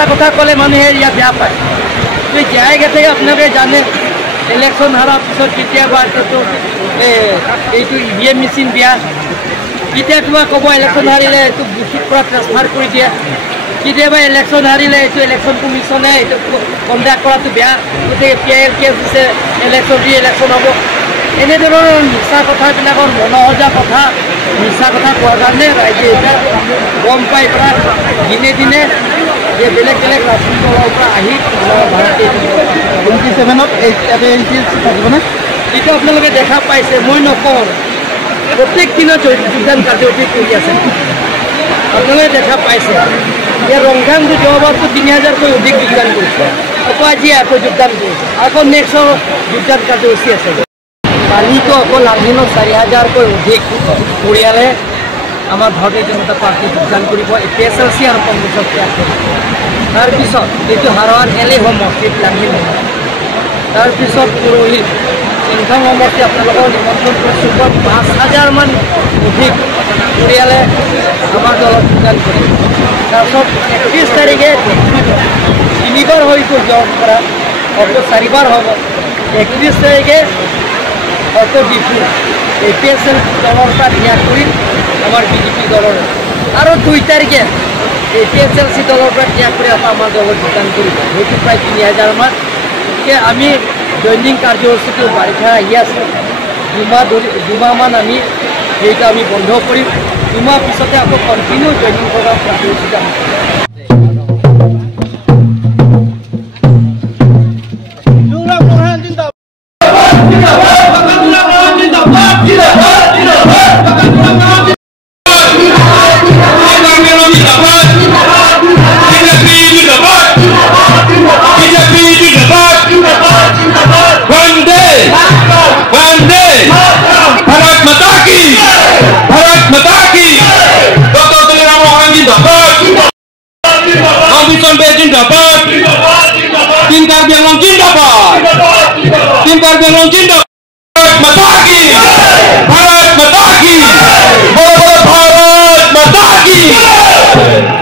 মিছা কথা ক'লে মানুহে ইয়াত বেয়া পায়। যাই গেছে আপোনালোকে জানে ইলেকশ্যন হাৰাৰ পিছত কেতিয়াবা এইটো EVM মেচিন দিয়া, কেতিয়া তোমাক ক'ব ইলেকশ্যন হাৰিলে এইটো বুথিৰ পৰা ট্ৰান্সফাৰ কৰি দিয়া, কেতিয়াবা ইলেকশ্যন হাৰিলে এইটো ইলেকশ্যন কমিশ্যনে এইটো কণ্ডাক্ট কৰাটো বেয়া, গতিকে PIL দিছে ইলেকশ্যন হ'ব। এনেধৰণৰ মিছা কথাবিলাকৰ মনোসজা কথা, মিছা কথা কোৱাৰ কাৰণে ৰাইজে এতিয়া গম পাই পেলাই দিনে দিনে যে বেলেগ বেলেগ ৰাজনীতিৰ দলৰ পৰা আহি ভাৰতীয় 27ত থাকিবনে এইটো আপোনালোকে দেখা পাইছে। মই নকওঁ, প্ৰত্যেক দিনত যোগদান কাৰ্যসূচী কৰি আছে, আপোনালোকে দেখা পাইছে। ইয়াৰ ৰংঘাংটো যোৱাবাৰতো 3000কৈ অধিক যোগদান কৰিছে, আকৌ আজি আকৌ যোগদান কৰিছে, আকৌ নেক্সটৰ যোগদান কাৰ্যসূচী আছে। কালিতো অকল আমিনো 4000কৈ অধিক পৰিয়ালে আমাৰ ভাৰতীয় জনতা পাৰ্টি যোগদান কৰিব, PSLC আৰু কংগ্ৰেছক ত্যাগ কৰিব। তাৰপিছত এইটো হাৰৱাৰ এলে সমষ্টিত লাংহিল হ'ব। তাৰপিছত পৰহি চিংখাং সমষ্টি আপোনালোকৰ নিমন্ত্ৰণ কৰিছোঁ, 5000মান অধিক পৰিয়ালে আমাৰ দলত যোগদান কৰিব। তাৰপিছত 31 তাৰিখে 3বাৰ হয়তো জব কৰা, হয়তো 4বাৰ হ'ব। 31 তাৰিখে হয়তো ডিপু APSL দলৰ পৰা ত্যাগ কৰি আমাৰ BJP দলৰ, আৰু 2 তাৰিখে APSLC দলৰ পৰা ত্যাগ কৰি আমাৰ দলত যোগদান কৰিব, হয়তো প্ৰায় 3000মান। গতিকে আমি জইনিং কাৰ্যসূচীটো বাৰিষা আহি আছে, 2মাহমান আমি সেইটো আমি বন্ধ কৰিম, 2 মাহ পিছতে আকৌ কণ্টিনিউ জইনিং প্ৰগ্ৰাম কাৰ্যসূচীটো আমি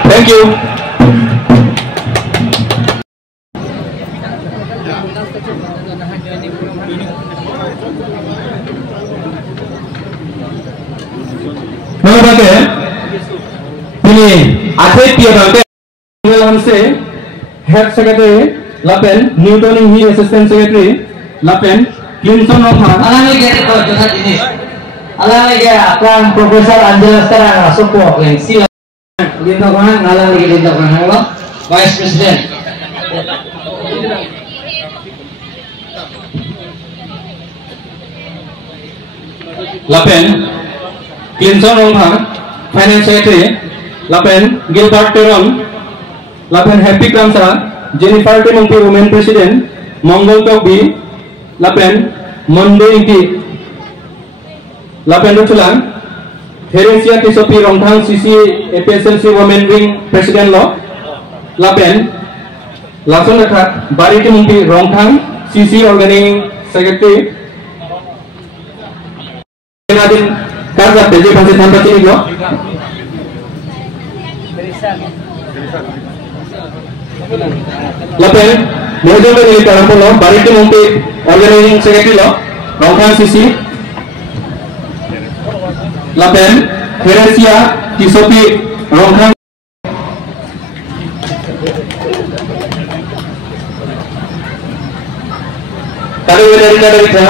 Thank you. Head Secretary Lapen, Newtoning he Assistant Secretary Lapen, Clinton of Alami get it to that ini. Alami get a Professor Angela Stara support and see Lindokan, Alami get Lindokan, Vice President. Lapen, Clinton of Finance Secretary Lapen, Gilbert Teron, Lapen Happy Kamsa, Jennifer Timothy Women President, Mongol Tobi, Lapen, Monday Inti, Lapen Ruchulang, Herencia Kisopi Rongthang CC APSLC Women Wing President Law, Lapen, Lasonakhat, Bari Timothy Rongthang CC Organizing Secretary, Nadin Karza Peji Pasi Santa Chini Law, Lapen, Mojo Beni Karampolo, Bari Timothy Organizing Secretary Law, Rongthang CC, Lapen, Herencia Kisopi Rongthang. Kali ini dari kita.